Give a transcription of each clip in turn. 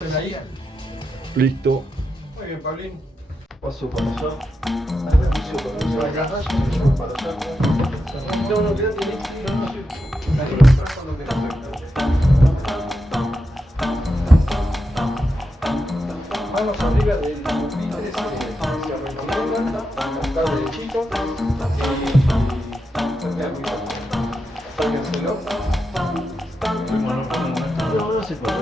Ahí. Listo. Muy bien, Pablín. Paso para allá. Para allá. No, no, quédate ahí. Vamos arriba del pupitre, se recomiendan, está derechito y sáquenselo. No se puede.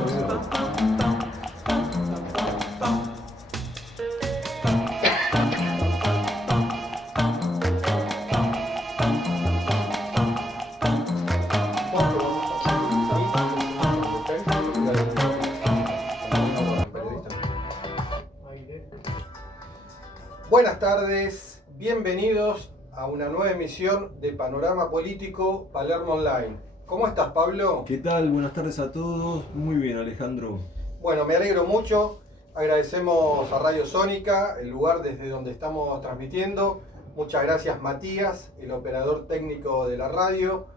Buenas tardes, bienvenidos a una nueva emisión de Panorama Político Palermo Online. ¿Cómo estás, Pablo? ¿Qué tal? Buenas tardes a todos. Muy bien, Alejandro. Bueno, me alegro mucho. Agradecemos a Radio Sónica, el lugar desde donde estamos transmitiendo. Muchas gracias, Matías, el operador técnico de la radio.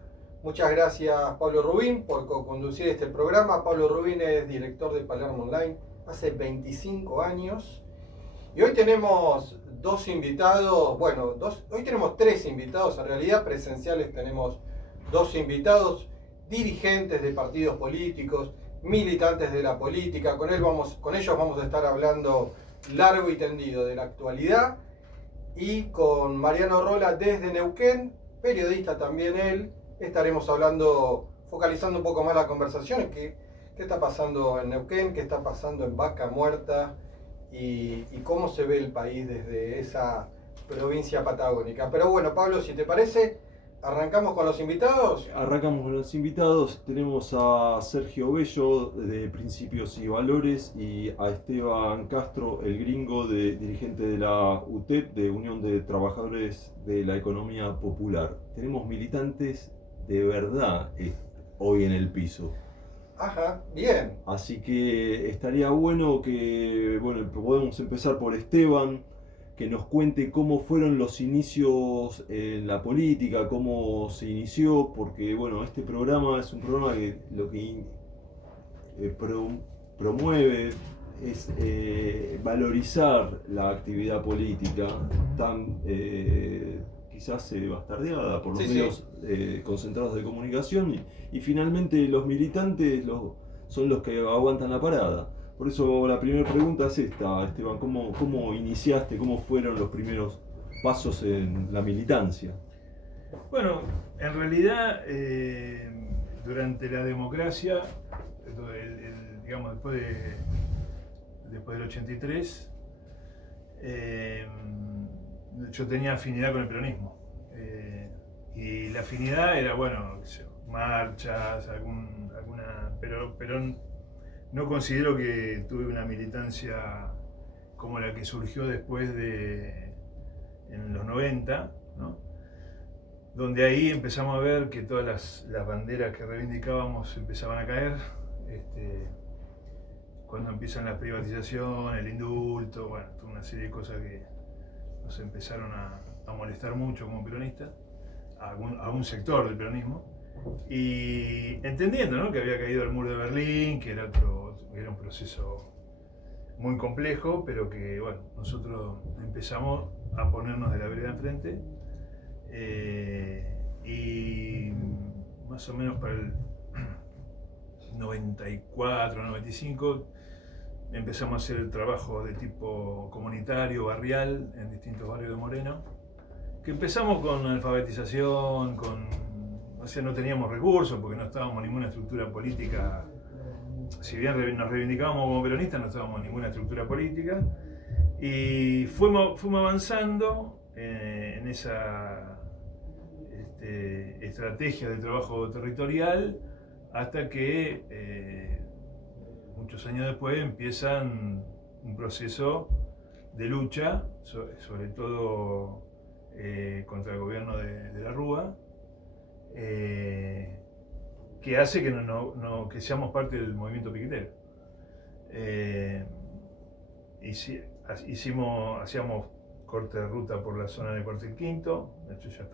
Muchas gracias, Pablo Rubín, por co-conducir este programa. Pablo Rubín es director de Palermo Online hace 25 años. Y hoy tenemos dos invitados, bueno, hoy tenemos tres invitados, en realidad presenciales tenemos dos invitados, dirigentes de partidos políticos, militantes de la política. Con ellos vamos a estar hablando largo y tendido de la actualidad. Y con Mariano Rola desde Neuquén, periodista también él, estaremos hablando, focalizando un poco más la conversación, qué está pasando en Neuquén, qué está pasando en Vaca Muerta y cómo se ve el país desde esa provincia patagónica. Pero bueno, Pablo, si te parece, ¿arrancamos con los invitados? Arrancamos con los invitados. Tenemos a Sergio Bello de Principios y Valores y a Esteban Castro, el gringo, dirigente de la UTEP, de Unión de Trabajadores de la Economía Popular. Tenemos militantes de verdad hoy en el piso. Ajá, bien. Así que estaría bueno que, podemos empezar por Esteban, que nos cuente cómo fueron los inicios en la política, cómo se inició, porque bueno, este programa es un programa que lo que promueve es valorizar la actividad política tan quizás bastardeada por los medios concentrados de comunicación y finalmente los militantes son los que aguantan la parada. Por eso la primera pregunta es esta, Esteban, ¿cómo iniciaste, cómo fueron los primeros pasos en la militancia? Bueno, en realidad durante la democracia, digamos después del 83, yo tenía afinidad con el peronismo. Y la afinidad era, bueno, marchas, pero no considero que tuve una militancia como la que surgió después en los 90, ¿no? Donde ahí empezamos a ver que todas las banderas que reivindicábamos empezaban a caer. Cuando empiezan las privatizaciones, el indulto, bueno, toda una serie de cosas que nos empezaron a molestar mucho como peronistas, a un sector del peronismo, y entendiendo, ¿no?, que había caído el muro de Berlín, que era un proceso muy complejo, pero que bueno, nosotros empezamos a ponernos de la vereda enfrente, y más o menos para el 94, 95 empezamos a hacer el trabajo de tipo comunitario, barrial, en distintos barrios de Moreno, que empezamos con alfabetización, no teníamos recursos porque no estábamos en ninguna estructura política. Si bien nos reivindicábamos como peronistas, no estábamos en ninguna estructura política, y fuimos avanzando en esa estrategia de trabajo territorial hasta que muchos años después empiezan un proceso de lucha, sobre todo contra el gobierno de la Rúa, que hace que seamos parte del movimiento piquetero. Hacíamos corte de ruta por la zona de Cuartel Quinto. De hecho ya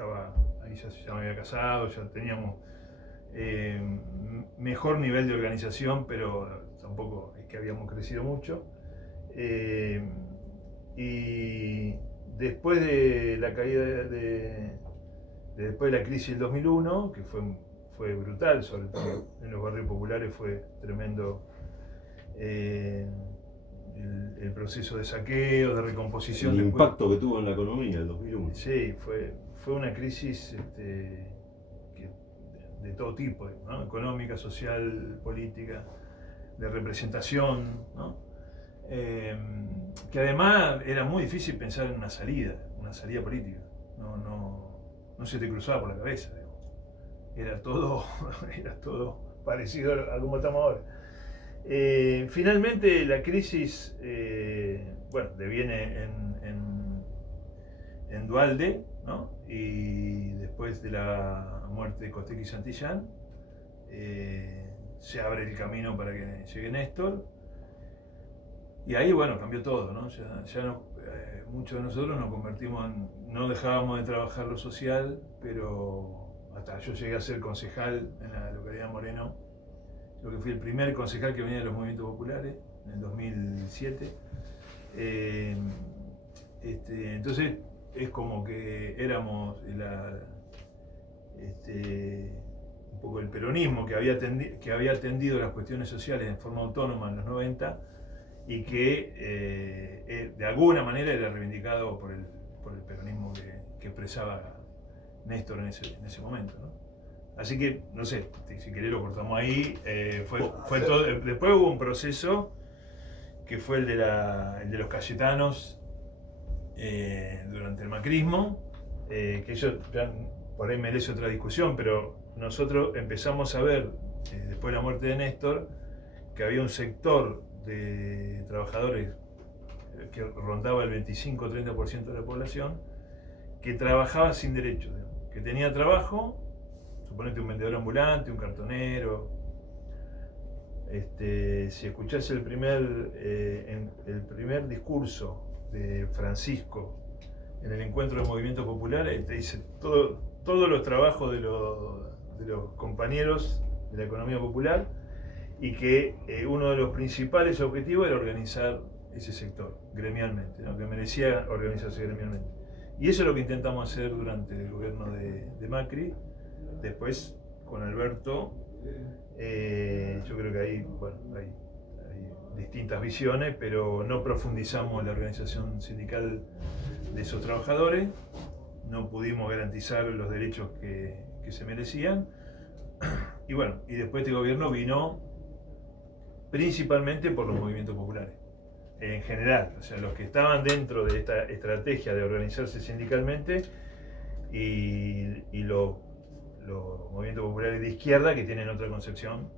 me había casado, ya teníamos mejor nivel de organización, pero tampoco es que habíamos crecido mucho. Y después de la caída después de la crisis del 2001, que fue brutal, sobre todo en los barrios populares fue tremendo el proceso de saqueo, de recomposición. El impacto que tuvo en la economía el 2001. Sí, fue una crisis de todo tipo, ¿no? Económica, social, política, de representación, ¿no? Que además era muy difícil pensar en una salida política. No se te cruzaba por la cabeza, digamos. Era todo parecido a como estamos ahora. Finalmente la crisis deviene en Duhalde, ¿no? Y después de la muerte de Costec y Santillán se abre el camino para que llegue Néstor. Y ahí, bueno, cambió todo, ¿no? Ya no, muchos de nosotros nos convertimos no dejábamos de trabajar lo social, pero hasta yo llegué a ser concejal en la localidad de Moreno. Yo que fui el primer concejal que venía de los movimientos populares en el 2007. Entonces es como que éramos un poco el peronismo que había atendido las cuestiones sociales en forma autónoma en los 90 y que de alguna manera era reivindicado por el peronismo que expresaba Néstor en ese momento, ¿no? Así que, no sé, si querés lo cortamos ahí. Fue todo. Después hubo un proceso que fue el de los Cayetanos durante el macrismo, que eso ya por ahí merece otra discusión, pero nosotros empezamos a ver, después de la muerte de Néstor, que había un sector de trabajadores que rondaba el 25-30% de la población, que trabajaba sin derechos, que tenía trabajo, suponete un vendedor ambulante, un cartonero. Si escuchás el primer discurso de Francisco en el encuentro de movimientos populares, te dice todos los trabajos de los compañeros de la economía popular, y que uno de los principales objetivos era organizar ese sector gremialmente, ¿no? Que merecía organizarse gremialmente. Y eso es lo que intentamos hacer durante el gobierno de Macri. Después, con Alberto, yo creo que hay distintas visiones, pero no profundizamos en la organización sindical de esos trabajadores, no pudimos garantizar los derechos que se merecían. Y bueno, y después este gobierno vino principalmente por los movimientos populares, en general, o sea, los que estaban dentro de esta estrategia de organizarse sindicalmente y los movimientos populares de izquierda que tienen otra concepción,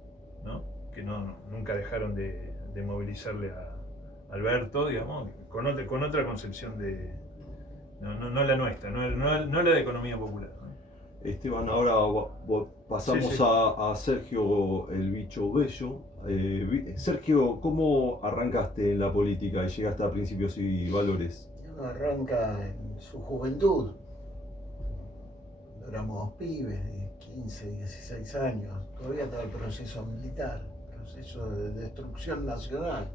¿no? Que nunca dejaron de movilizarle a Alberto, digamos, con otra concepción no la nuestra, no la de economía popular, ¿no? Esteban, ahora pasamos Sí. a Sergio el Bicho Bello. Sergio, ¿cómo arrancaste en la política y llegaste a Principios y Valores? Uno arranca en su juventud, cuando éramos pibes de 15, 16 años, todavía estaba el proceso militar, proceso de destrucción nacional.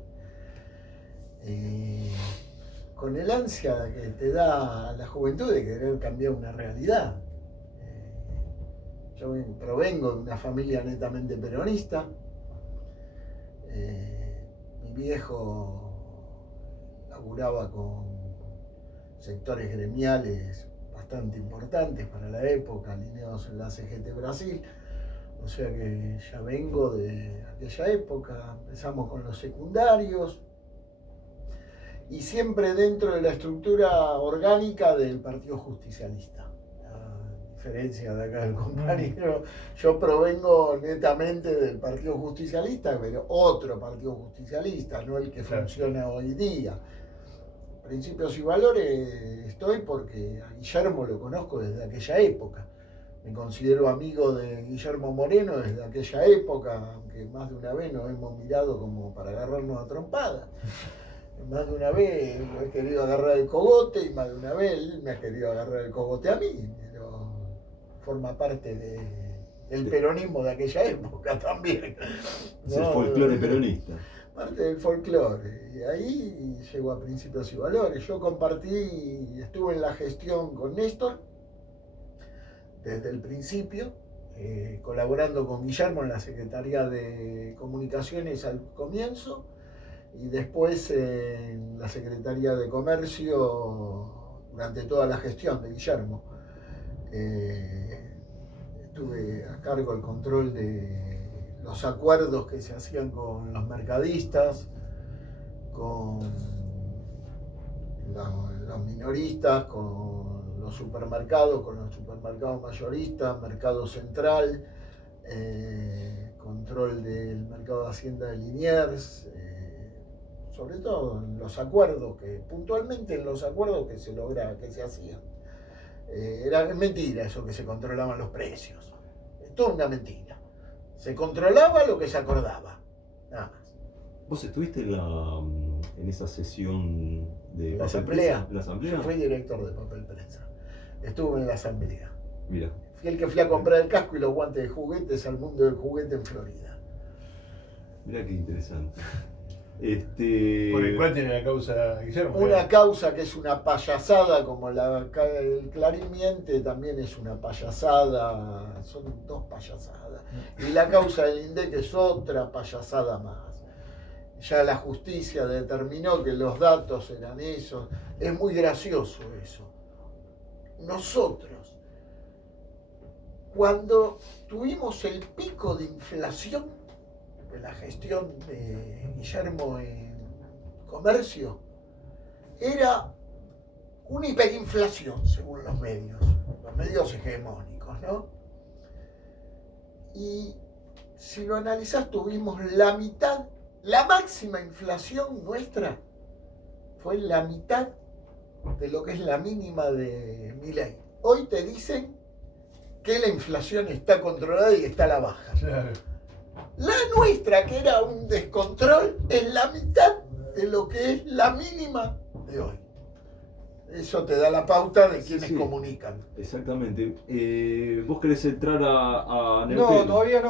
Con el ansia que te da la juventud de querer cambiar una realidad. Yo provengo de una familia netamente peronista. Mi viejo laburaba con sectores gremiales bastante importantes para la época, alineados en la CGT Brasil. O sea que ya vengo de aquella época. Empezamos con los secundarios y siempre dentro de la estructura orgánica del Partido Justicialista. A diferencia de acá del compañero, yo provengo netamente del Partido Justicialista, pero otro Partido Justicialista, no el que funciona hoy día. Principios y Valores estoy porque a Guillermo lo conozco desde aquella época. Me considero amigo de Guillermo Moreno desde aquella época, aunque más de una vez nos hemos mirado como para agarrarnos a trompadas. Más de una vez lo he querido agarrar el cogote y más de una vez él me ha querido agarrar el cogote a mí. Forma parte del peronismo de aquella época también, ¿no? Es el folclore peronista. parte del folclore. Y ahí llegó a Principios y Valores. Yo compartí, estuve en la gestión con Néstor desde el principio, colaborando con Guillermo en la Secretaría de Comunicaciones al comienzo y después en la Secretaría de Comercio durante toda la gestión de Guillermo. Estuve a cargo del control de los acuerdos que se hacían con los mercadistas, con los minoristas, con los supermercados mayoristas, mercado central, control del mercado de Hacienda de Liniers, sobre todo en los acuerdos, puntualmente en los acuerdos que se hacían. Era mentira eso que se controlaban los precios, es toda una mentira. Se controlaba lo que se acordaba, nada más. ¿Vos estuviste en esa sesión de la asamblea? Yo fui director de Papel Prensa. Estuve en la asamblea. Mira. Fui el que fui a comprar el casco y los guantes de juguetes al mundo del juguete en Florida. Mira qué interesante. Por el cual tiene la causa Guillermo. Una causa que es una payasada, como el Clarín miente, también es una payasada, son dos payasadas. Y la causa del INDEC es otra payasada más. Ya la justicia determinó que los datos eran esos. Es muy gracioso eso. Nosotros, cuando tuvimos el pico de inflación de la gestión de Guillermo en comercio, era una hiperinflación según los medios hegemónicos, ¿no? Y si lo analizás, tuvimos la mitad, la máxima inflación nuestra fue la mitad de lo que es la mínima de Milei. Hoy te dicen que la inflación está controlada y está a la baja. Claro. La nuestra, que era un descontrol, es la mitad de lo que es la mínima de hoy. Eso te da la pauta de quienes comunican. Exactamente. ¿Vos querés entrar a Neuquén? No, todavía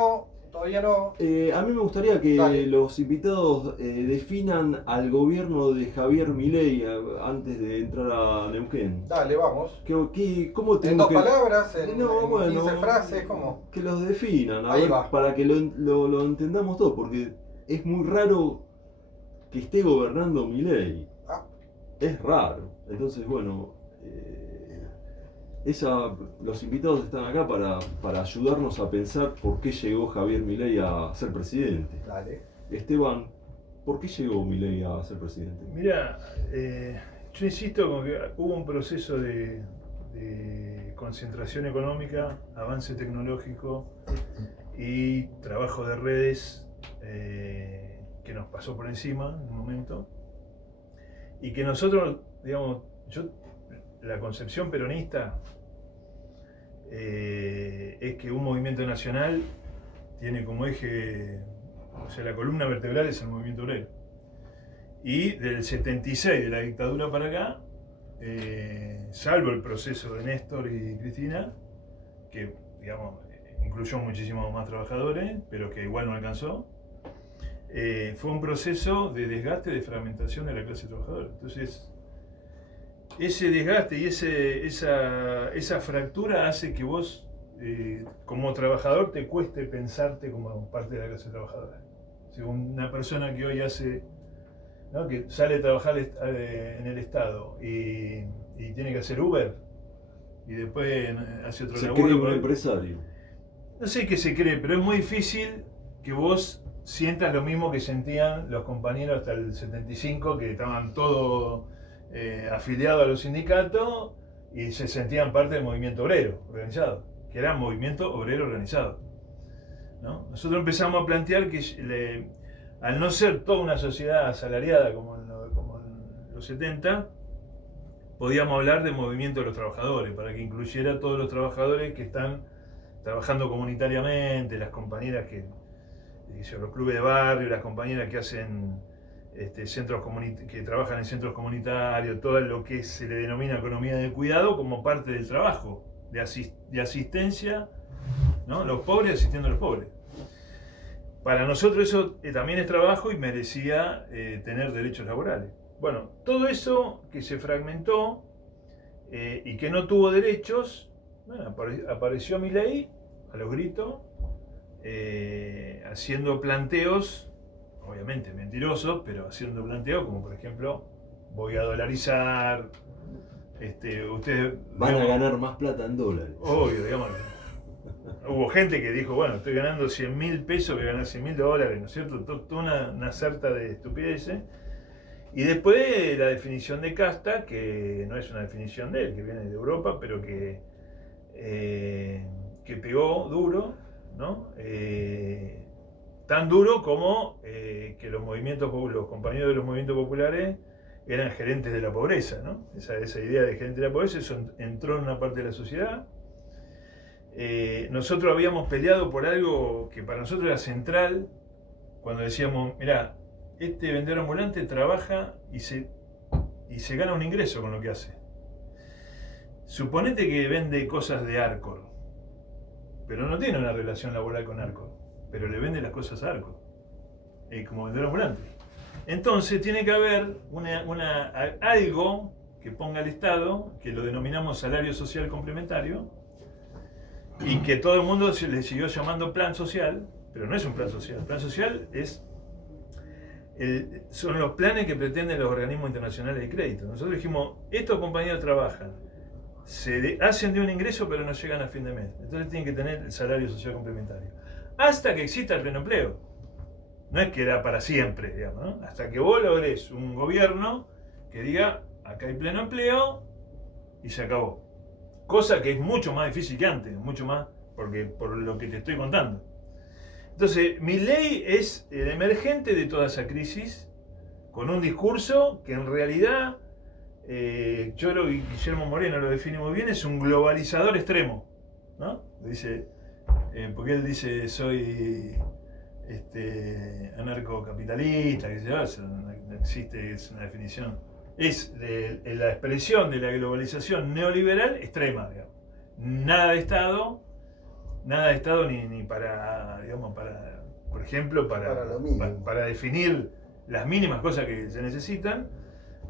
no. A mí me gustaría que los invitados definan al gobierno de Javier Milei antes de entrar a Neuquén. Dale, vamos. ¿Cómo ¿En dos palabras? ¿En 15 frases? ¿Cómo? Que los definan, Ahí va. para que lo entendamos todos, porque es muy raro que esté gobernando Milei. Es raro. Entonces, bueno, los invitados están acá para ayudarnos a pensar por qué llegó Javier Milei a ser presidente. Dale. Esteban, ¿por qué llegó Milei a ser presidente? Mira, yo insisto con que hubo un proceso de concentración económica, avance tecnológico y trabajo de redes que nos pasó por encima en un momento y que nosotros, digamos, la concepción peronista es que un movimiento nacional tiene como eje, o sea, la columna vertebral es el movimiento obrero. Y del 76, de la dictadura para acá, salvo el proceso de Néstor y Cristina, que, digamos, incluyó muchísimos más trabajadores, pero que igual no alcanzó, fue un proceso de desgaste, de fragmentación de la clase trabajadora. Entonces, ese desgaste y esa fractura hace que vos, como trabajador, te cueste pensarte como parte de la clase trabajadora. Si una persona que hoy hace, ¿no?, que sale a trabajar en el Estado y tiene que hacer Uber y después hace otro laburo. Se cree un empresario. No sé qué se cree, pero es muy difícil que vos sientas lo mismo que sentían los compañeros hasta el 75, que estaban todos afiliados a los sindicatos y se sentían parte del movimiento obrero organizado, que era movimiento obrero organizado, ¿no? Nosotros empezamos a plantear que al no ser toda una sociedad asalariada como en los 70, podíamos hablar de movimiento de los trabajadores, para que incluyera a todos los trabajadores que están trabajando comunitariamente, las compañeras los clubes de barrio, las compañeras que hacen que trabajan en centros comunitarios, todo lo que se le denomina economía del cuidado como parte del trabajo, de asistencia, ¿no? Los pobres asistiendo a los pobres. Para nosotros eso también es trabajo y merecía tener derechos laborales. Bueno, todo eso que se fragmentó y que no tuvo derechos, bueno, apareció Milei a los gritos, haciendo planteos, obviamente mentirosos, pero haciendo planteos como por ejemplo, voy a dolarizar, ustedes van a ganar más plata en dólares. Obvio, digamos. Hubo gente que dijo, bueno, estoy ganando 100.000 pesos, voy a ganar 100.000 dólares, ¿no es cierto? Toda una sarta de estupideces. Y después la definición de casta, que no es una definición de él, que viene de Europa, pero que pegó duro, ¿no? Tan duro como que los compañeros de los movimientos populares eran gerentes de la pobreza, ¿no? Esa idea de gerente de la pobreza, eso entró en una parte de la sociedad. Nosotros habíamos peleado por algo que para nosotros era central, cuando decíamos, mirá, este vendedor ambulante trabaja y se gana un ingreso con lo que hace. Suponete que vende cosas de Arcor, pero no tiene una relación laboral con Arcor, pero le vende las cosas a Arcor, como vendedor ambulante. Entonces tiene que haber algo que ponga el Estado, que lo denominamos salario social complementario, y que todo el mundo se le siguió llamando plan social, pero no es un plan social. El plan social son los planes que pretenden los organismos internacionales de crédito. Nosotros dijimos, estos compañeros trabajan, hacen de un ingreso pero no llegan a fin de mes. Entonces tienen que tener el salario social complementario. Hasta que exista el pleno empleo. No es que era para siempre, digamos, ¿no? Hasta que vos logres un gobierno que diga, acá hay pleno empleo y se acabó. Cosa que es mucho más difícil que antes, mucho más, por lo que te estoy contando. Entonces, Milei es el emergente de toda esa crisis, con un discurso que en realidad, yo creo que Guillermo Moreno lo define muy bien, es un globalizador extremo, ¿no? Dice, porque él dice, soy anarcocapitalista, que no existe, es una definición. Es la expresión de la globalización neoliberal extrema, digamos. Nada de Estado ni para, digamos, por ejemplo, para definir las mínimas cosas que se necesitan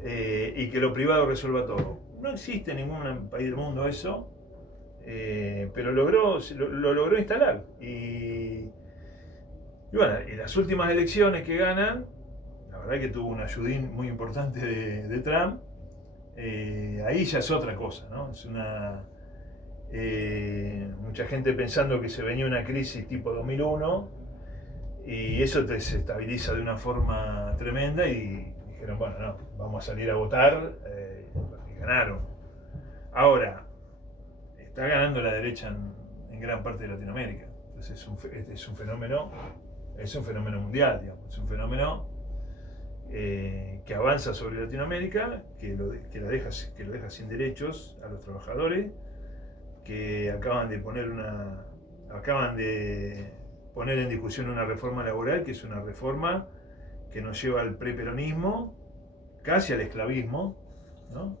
y que lo privado resuelva todo. No existe en ningún país del mundo eso, pero lo logró instalar. Y bueno, en las últimas elecciones que ganan, la verdad que tuvo un ayudín muy importante de Trump, ahí ya es otra cosa, ¿no? Es mucha gente pensando que se venía una crisis tipo 2001 y eso te desestabiliza de una forma tremenda y dijeron, bueno, no, vamos a salir a votar y ganaron. Ahora, está ganando la derecha en gran parte de Latinoamérica, entonces es un fenómeno mundial, digamos, es un fenómeno que avanza sobre Latinoamérica, que lo deja sin derechos a los trabajadores, que acaban de poner en discusión una reforma laboral, que es una reforma que nos lleva al preperonismo, casi al esclavismo, ¿no?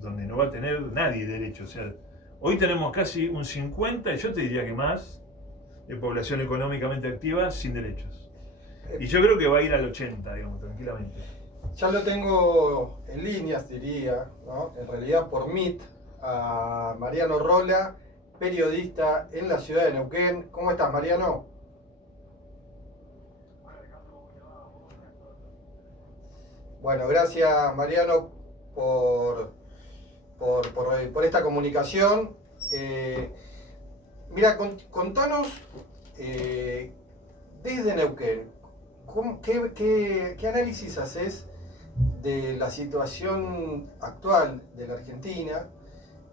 Donde no va a tener nadie derecho. O sea, hoy tenemos casi un 50, y yo te diría que más, de población económicamente activa sin derechos. Y yo creo que va a ir al 80, digamos, tranquilamente. Ya lo tengo en líneas, diría, ¿no? En realidad por Meet, a Mariano Rola, periodista en la ciudad de Neuquén. ¿Cómo estás, Mariano? Bueno, gracias, Mariano, por esta comunicación. Mira, contanos desde Neuquén, ¿qué análisis haces de la situación actual de la Argentina?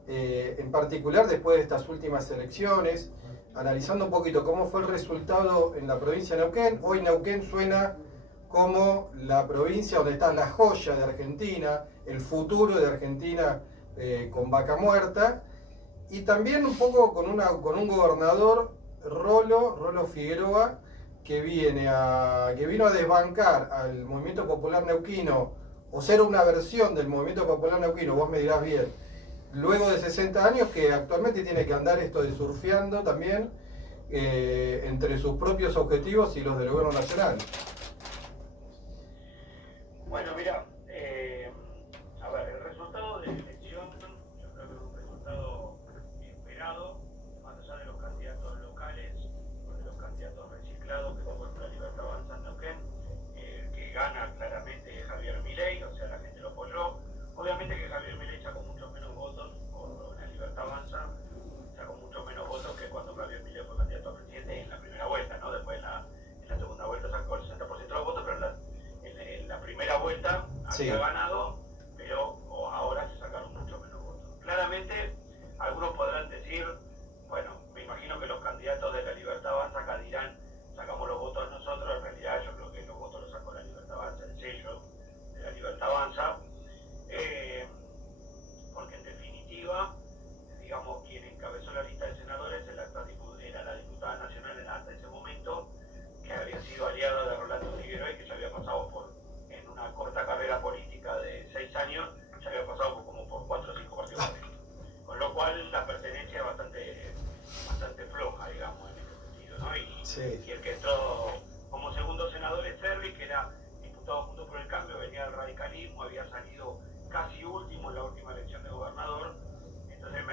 En particular después de estas últimas elecciones, analizando un poquito cómo fue el resultado en la provincia de Neuquén. Hoy Neuquén suena como la provincia donde está la joya de Argentina, el futuro de Argentina con Vaca Muerta, y también un poco con un gobernador, Rolo Figueroa, que vino a desbancar al movimiento popular neuquino, o ser una versión del movimiento popular neuquino, vos me dirás bien, luego de 60 años, que actualmente tiene que andar esto de surfeando también entre sus propios objetivos y los del gobierno nacional. Bueno, mira, a ver, el resultado de la elección, yo creo que es un resultado esperado, más allá de los candidatos locales o de los candidatos reciclados que tuvo la Libertad Avanza en Neuquén, que gana claramente Javier Milei, o sea, la gente lo apoyó. Obviamente que Javier Milei sacó muchos menos votos, o la Libertad Avanza sacó muchos menos votos que cuando Javier Milei fue candidato a presidente en la primera vuelta, ¿no? Después en la segunda vuelta sacó el 60% de los votos, pero en la primera vuelta había ganado, pero ahora se sacaron mucho menos votos. Claramente, algunos podrán decir, bueno, me imagino que los candidatos de la Libertad Avanza acá dirán, sacamos los votos nosotros, en realidad yo creo que los votos los sacó la Libertad Avanza, el sello de la Libertad Avanza, porque en definitiva, digamos, quien encabezó la lista de senadores era la diputada nacional hasta ese momento, que había sido aliada de Rolando Figueroa y que ya había pasado en una corta carrera política de 6 años, ya había pasado como por 4 o 5 partidos políticos. Con lo cual la pertenencia es bastante floja, digamos, en ese sentido, ¿no? Y el que entró como segundo senador es Servi, que era diputado Juntos por el Cambio, venía del radicalismo, había salido casi último en la última elección de gobernador. Entonces,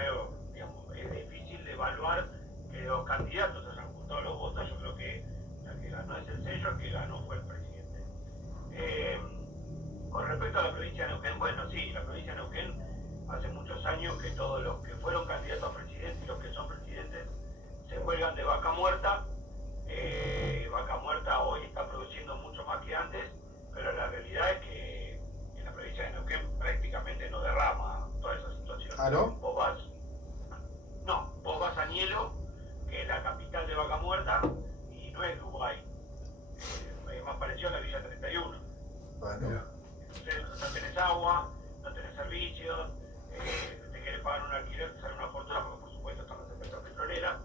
digamos, es difícil de evaluar que los candidatos hayan juntado los votos. Yo creo que la que ganó es el sello, el que ganó fue el presidente. Con respecto a la provincia de Neuquén, bueno, sí, la provincia de Neuquén hace muchos años que todos los que fueron candidatos a presidente y los que son presidentes se cuelgan de vaca muerta. Vaca muerta hoy está produciendo mucho más que antes, pero la realidad es que en la provincia de Neuquén prácticamente no derrama toda esa situación. ¿Ah, no? Vos vas a Nielo, que es la capital de Vaca Muerta, y no es Dubái. Es más parecido a la Villa 31. Bueno. Entonces no tenés agua, no tenés servicios, te querés pagar un alquiler, te sale una fortuna, porque por supuesto están las empresas petroleras.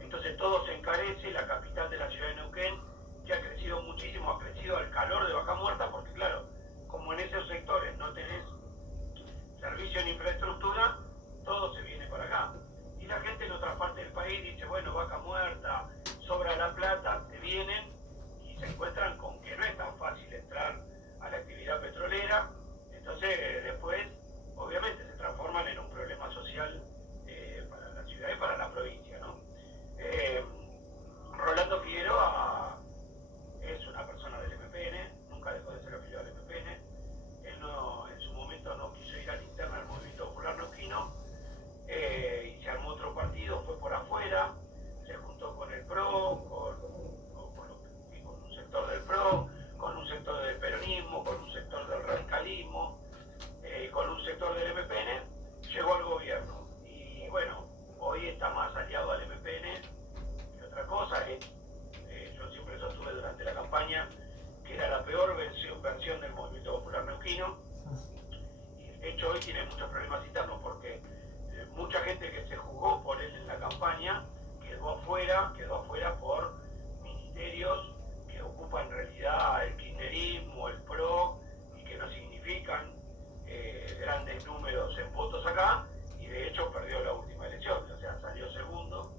Entonces todo se encarece, la capital de la ciudad de Neuquén, que ha crecido muchísimo, ha crecido al calor de Vaca Muerta, porque claro, como en esos sectores no tenés servicio ni infraestructura, todo se viene para acá. Y la gente en otras partes del país dice, bueno, Vaca Muerta, sobra la plata, te vienen y se encuentran con que no es tan fácil entrar a la actividad petrolera. Entonces después, obviamente, se transforman en un problema social para la ciudad y para la provincia, ¿no? Rolando Figueroa es una persona del MPN, nunca dejó de ser afiliado al MPN. Él en su momento no quiso ir a la interna del Movimiento Popular Neuquino, y se armó otro partido, fue por afuera, se juntó con el PRO, con un sector del PRO, con un sector del peronismo, con un sector del radicalismo, con un sector del MPN, llegó al gobierno. Y bueno, hoy está más aliado al MPN que otra cosa. Yo siempre sostuve durante la campaña que era la peor versión del Movimiento Popular Neuquino. Y de hecho hoy tiene muchos problemas internos porque mucha gente que se jugó por él en la campaña quedó afuera por ministerios que ocupan en realidad el kirchnerismo, el PRO, y que no significan grandes números en votos acá, y de hecho perdió la última elección, o sea, salió segundo,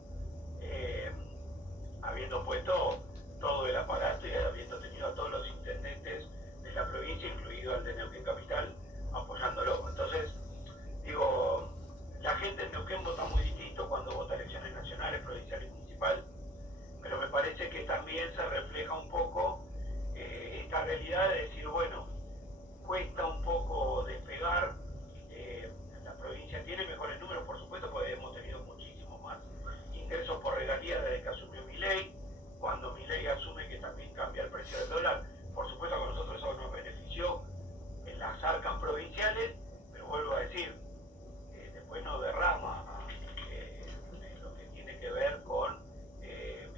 habiendo puesto todo el aparato y habiendo tenido a todos los intendentes de la provincia, incluido al de Neuquén Capital, apoyándolo. Entonces, digo, la gente en Neuquén vota muy distinto cuando vota elecciones nacionales, provinciales y municipales, pero me parece que también se refleja un poco esta realidad de decir, bueno, cuesta un poco despegar. La provincia tiene mejores números, por supuesto, porque hemos tenido muchísimo más ingresos por regalías desde que asumió Milei. Cuando Milei asume que también cambia el precio del dólar, por supuesto que a nosotros eso nos benefició en las arcas provinciales, pero vuelvo a decir, después no derrama lo que tiene que ver con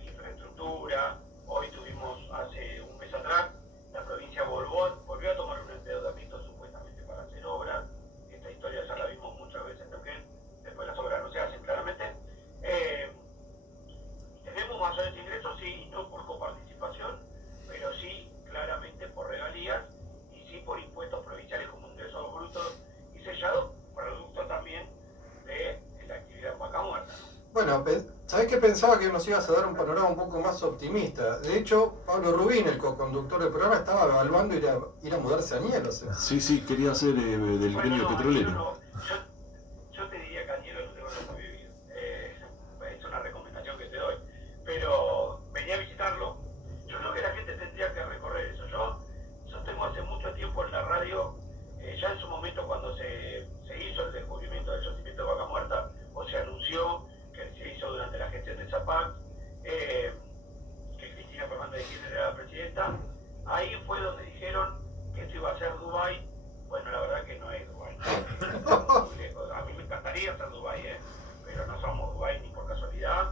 infraestructura. Hoy tuvimos, hace un mes atrás, la provincia volvió a tomar un endeudamiento supuestamente para hacer obras. Esta historia ya la vimos muchas veces también, después las obras no se hacen claramente. Tenemos mayores ingresos, sí, no por coparticipación, pero sí claramente por regalías y sí por impuestos provinciales como ingresos brutos y sellados, producto también de la actividad en Vaca Muerta, ¿no? Bueno, ¿Sabés que pensaba que nos ibas a dar un panorama un poco más optimista? De hecho, Pablo Rubín, el co-conductor del programa, estaba evaluando ir a mudarse a Añelo. Sí, quería ser del gremio petrolero. Yo te diría que Añelo no te vas a vivir. Es una recomendación que te doy. Pero venía a visitarlo. Yo creo que la gente tendría que recorrer eso. Yo tengo hace mucho tiempo en la radio, ya en su momento cuando se hizo el descubrimiento del yacimiento de Vaca Muerta, o se anunció que se hizo durante la gestión de Zapac, que Cristina Fernández de Kirchner era la presidenta, ahí fue donde dijeron que esto iba a ser Dubái. Bueno, la verdad que no es Dubái. Muy lejos. A mí me encantaría ser Dubái, pero no somos Dubái ni por casualidad,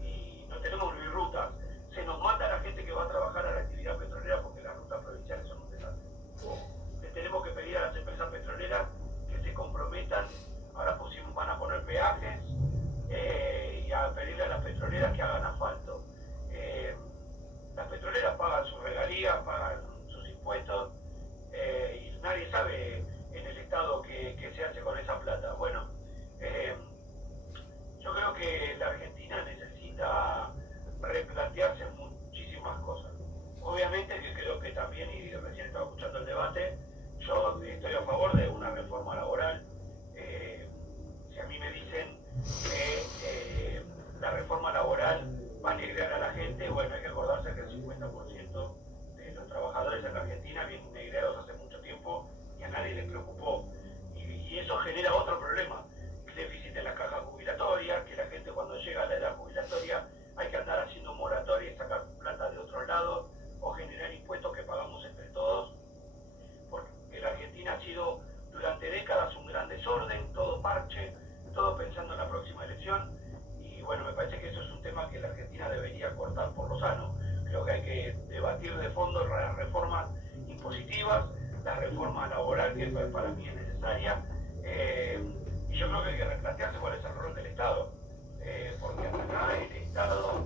y no tenemos ni rutas. Se nos mata a la gente que va a trabajar a la actividad petrolera porque las rutas provinciales son un desastre. Le tenemos que pedir a las empresas petroleras que se comprometan. Ahora van a poner peajes, y a pedirle a las petroleras que hagan asfalto. Las petroleras pagan sus regalías, pagan sus impuestos, y nadie sabe en el Estado qué se hace con esa plata. Bueno, yo creo que la Argentina necesita replantearse muchísimas cosas. Obviamente que creo que también, y recién estaba escuchando el debate, yo estoy a favor de una reforma laboral. Si a mí me dicen que la reforma laboral va a negrear a la gente, bueno, hay que acordarse que el 50% de los trabajadores en la Argentina vienen negreados hace mucho tiempo y a nadie les preocupó. Y eso genera otro problema, el déficit en las cajas jubilatorias, que la gente cuando llega a la edad jubilatoria hay que andar haciendo moratoria y sacar plata de otro lado o generar impuestos que pagamos entre todos, porque la Argentina ha sido durante décadas un gran desorden, todo parche, todo pensando en la próxima elección, y bueno, me parece que eso es un tema que la Argentina debería cortar por lo sano. Creo que hay que debatir de fondo las reformas impositivas, la reforma laboral, que para mí es necesaria, y yo creo que hay que replantearse cuál es el rol del Estado, porque hasta acá el Estado,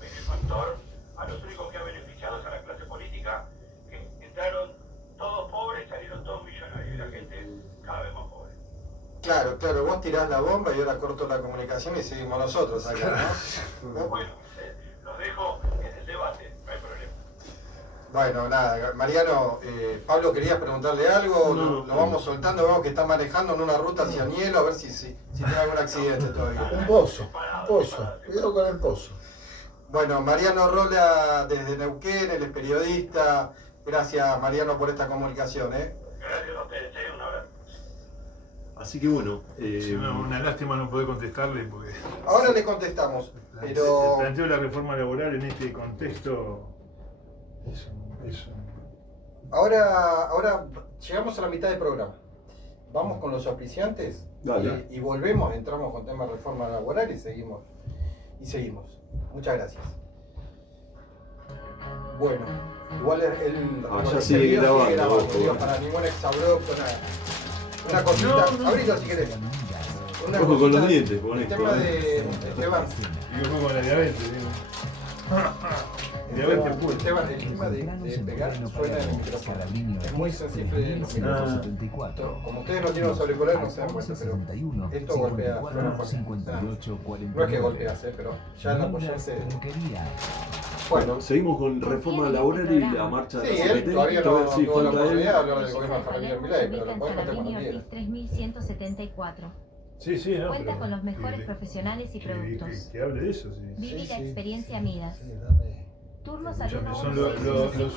benefactor, a los únicos que ha beneficiado es a la clase política, que entraron todos pobres, salieron todos millonarios, y la gente cada vez más pobre. Claro, vos tirás la bomba y ahora corto la comunicación y seguimos nosotros acá, ¿no? Bueno, los dejo en el debate, no hay problema. Bueno, nada, Mariano, Pablo, ¿querías preguntarle algo? No. Lo vamos soltando, vemos que está manejando en una ruta hacia Añelo, a ver si tiene algún accidente todavía. Un pozo. Cuidado con el pozo. Bueno, Mariano Rola desde Neuquén, él es periodista. Gracias, Mariano, por esta comunicación, Gracias a ustedes, un abrazo. Así que bueno, Sí, una lástima no poder contestarle porque Ahora le contestamos, pero... el planteo de la reforma laboral en este contexto es Ahora llegamos a la mitad del programa. Vamos con los auspiciantes. Dale. Y volvemos, entramos con temas de reforma laboral y seguimos. Muchas gracias. Bueno, igual él ya sigue grabando, ojo. digo, para ningún exabrupto, nada. Una cosita, abrilo si querés. Una Ojo con cosita, los dientes, con el esto, tema de Esteban. yo juego con la diabetes, digo. Diabetes pura. Esteban, el tema de pegar suena en el micrófono. Es muy sensible de los micrófonos. Como ustedes no tienen los auriculares, no se dan cuenta, pero esto golpea, suena fuerte. No es que golpeas, pero ya la apoyaste. Bueno, seguimos con reforma laboral y la marcha de Sí, la él CGT. todavía no Sí, tuvo la falta él. oportunidad de hablar del gobierno de Javier Milei, pero lo podemos meter cuando quiera. 3174. Sí, no, Cuenta pero con los mejores que- profesionales y productos. que hable de eso, sí. Viví la experiencia Midas. Sí, dame. Turnos al Escuchame, 1 son los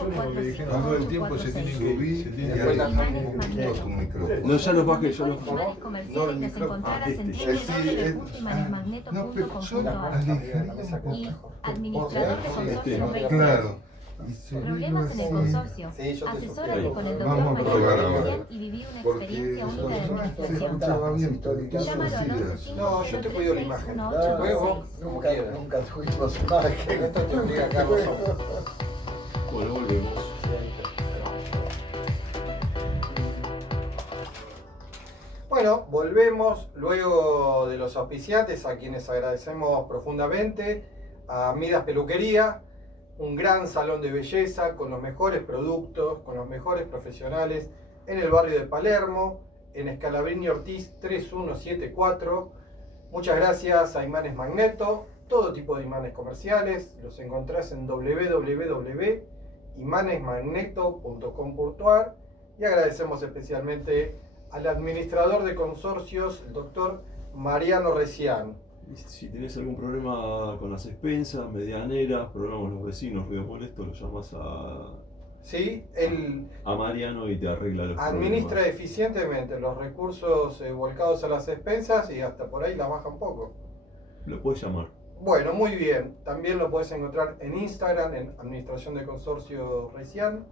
únicos que dijeron Todo el tiempo se tienen que oír y Después la- todos con micrófono. No, ya los bajé, ya los bajé. Comerciales No, el las micrófono. encontrarás en Sí, no, pero solo La www.manesmagneto.com.ar apoyas arriba de la mesa con y mejor. administrador de Sí, consorcio sí, claro. Problemas en el consorcio. Sí, yo te Asesórate sugiero. con el Vamos a doctor probar Manuel ahora. García y viví una Porque experiencia única de se administración. escuchaba bien, todo el caso Llámalo al sí. 11 No, yo te cuido la imagen. No, Luego, como quieras. nunca tuvimos imagen. Esto te obliga a Carlos. Bueno, volvemos. Bueno, volvemos luego de los auspiciantes, a quienes agradecemos profundamente, a Midas Peluquería, un gran salón de belleza con los mejores productos, con los mejores profesionales en el barrio de Palermo, en Scalabrini Ortiz 3174. Muchas gracias a Imanes Magneto, todo tipo de imanes comerciales. Los encontrás en www.imanesmagneto.com.ar y agradecemos especialmente al administrador de consorcios, el doctor Mariano Recián. Y si tenés algún problema con las expensas, medianeras, problemas con los vecinos, ruido molesto, lo llamas ¿Sí? Él a Mariano y te arregla los administra problemas. eficientemente los recursos volcados a las expensas y hasta por ahí las baja un poco. Lo puedes llamar. Bueno, muy bien. También lo puedes encontrar en Instagram, en Administración de Consorcio Recián.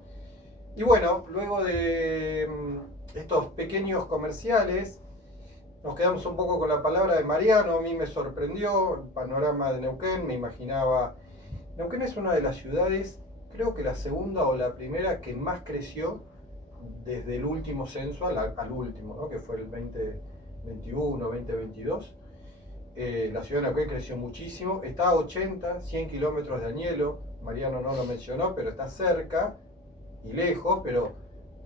Y bueno, luego de estos pequeños comerciales, nos quedamos un poco con la palabra de Mariano. A mí me sorprendió el panorama de Neuquén. Me imaginaba... Neuquén es una de las ciudades, creo que la segunda o la primera, que más creció desde el último censo al último, ¿no? Que fue el 2021, 2022. La ciudad de Neuquén creció muchísimo. Está a 80, 100 kilómetros de Añelo. Mariano no lo mencionó, pero está cerca y lejos,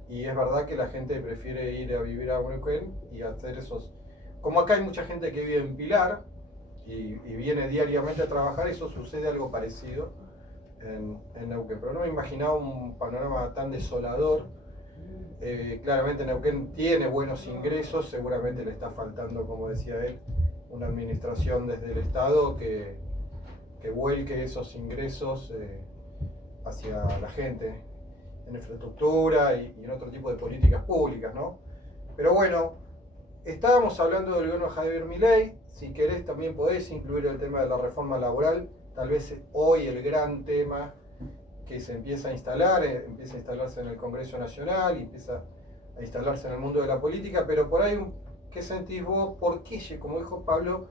y es verdad que la gente prefiere ir a vivir a Neuquén y hacer esos... Como acá hay mucha gente que vive en Pilar y viene diariamente a trabajar, eso sucede algo parecido en Neuquén. Pero no me imaginaba un panorama tan desolador. Claramente Neuquén tiene buenos ingresos, seguramente le está faltando, como decía él, una administración desde el Estado que vuelque esos ingresos hacia la gente, en infraestructura y en otro tipo de políticas públicas, ¿no? Pero bueno, estábamos hablando del gobierno de Javier Milei. Si querés también podés incluir el tema de la reforma laboral, tal vez hoy el gran tema que se empieza a instalar, empieza a instalarse en el Congreso Nacional y empieza a instalarse en el mundo de la política, pero por ahí, ¿qué sentís vos? ¿Por qué, como dijo Pablo,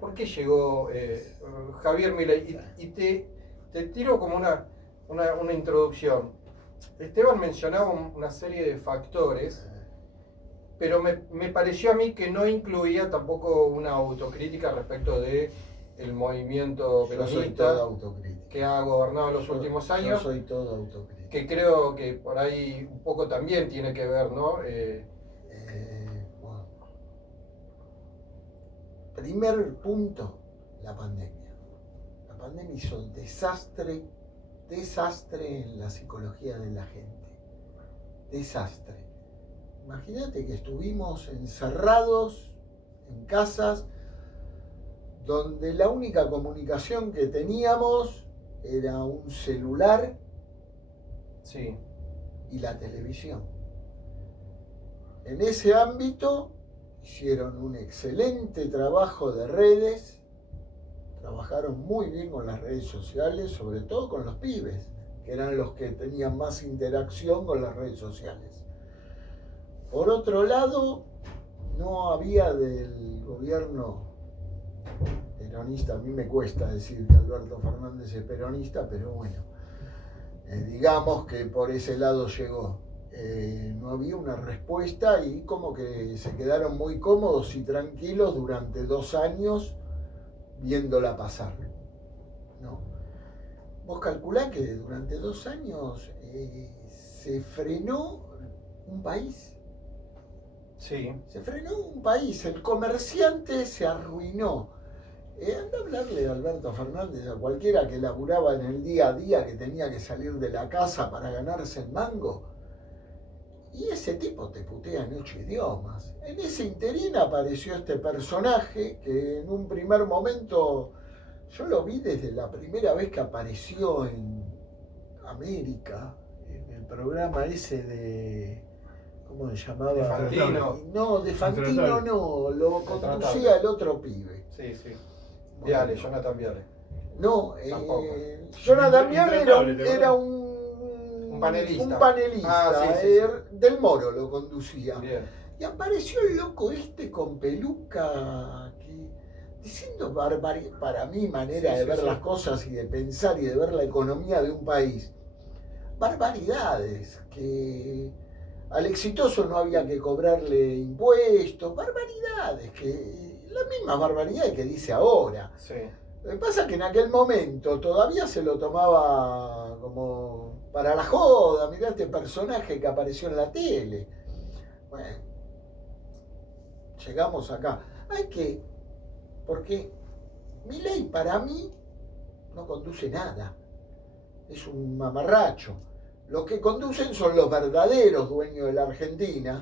por qué llegó Javier Milei? Y te tiro como una introducción. Esteban mencionaba una serie de factores, pero me pareció a mí que no incluía tampoco una autocrítica respecto de el movimiento peronista que ha gobernado los últimos años. Yo soy todo autocrítica. Que creo que por ahí un poco también tiene que ver, ¿no? Bueno. Primer punto, la pandemia. La pandemia hizo desastre en la psicología de la gente. Desastre. Imagínate que estuvimos encerrados en casas donde la única comunicación que teníamos era un celular, sí, y la televisión. En ese ámbito hicieron un excelente trabajo de redes, trabajaron muy bien con las redes sociales, sobre todo con los pibes, que eran los que tenían más interacción con las redes sociales. Por otro lado, no había del gobierno peronista, a mí me cuesta decir que Alberto Fernández es peronista, pero bueno, digamos que por ese lado llegó. No había una respuesta y como que se quedaron muy cómodos y tranquilos durante 2 años viéndola pasar. No. Vos calculá que durante 2 años se frenó un país. Sí. Se frenó un país, el comerciante se arruinó. Anda a hablarle a Alberto Fernández, a cualquiera que laburaba en el día a día, que tenía que salir de la casa para ganarse el mango. Y ese tipo te putea en 8 idiomas. En ese interín apareció este personaje que en un primer momento, yo lo vi desde la primera vez que apareció en América, en el programa ese de... ¿Cómo se llamaba? De Fantino. No, de Fantino no, lo conducía el otro pibe. Sí, sí. Viale, Bueno. Jonathan Viale. No, Tampoco. Jonathan Viale era un panelista. panelista, Sí. Del Moro lo conducía. Bien. Y apareció el loco este con peluca, diciendo para mi manera de ver las cosas y de pensar y de ver la economía de un país, barbaridades, que al exitoso no había que cobrarle impuestos, barbaridades, las mismas barbaridades que dice ahora. Sí. Lo que pasa es que en aquel momento todavía se lo tomaba como para la joda, mirá este personaje que apareció en la tele. Bueno, llegamos acá. Porque Milei para mí no conduce nada, es un mamarracho. Lo que conducen son los verdaderos dueños de la Argentina,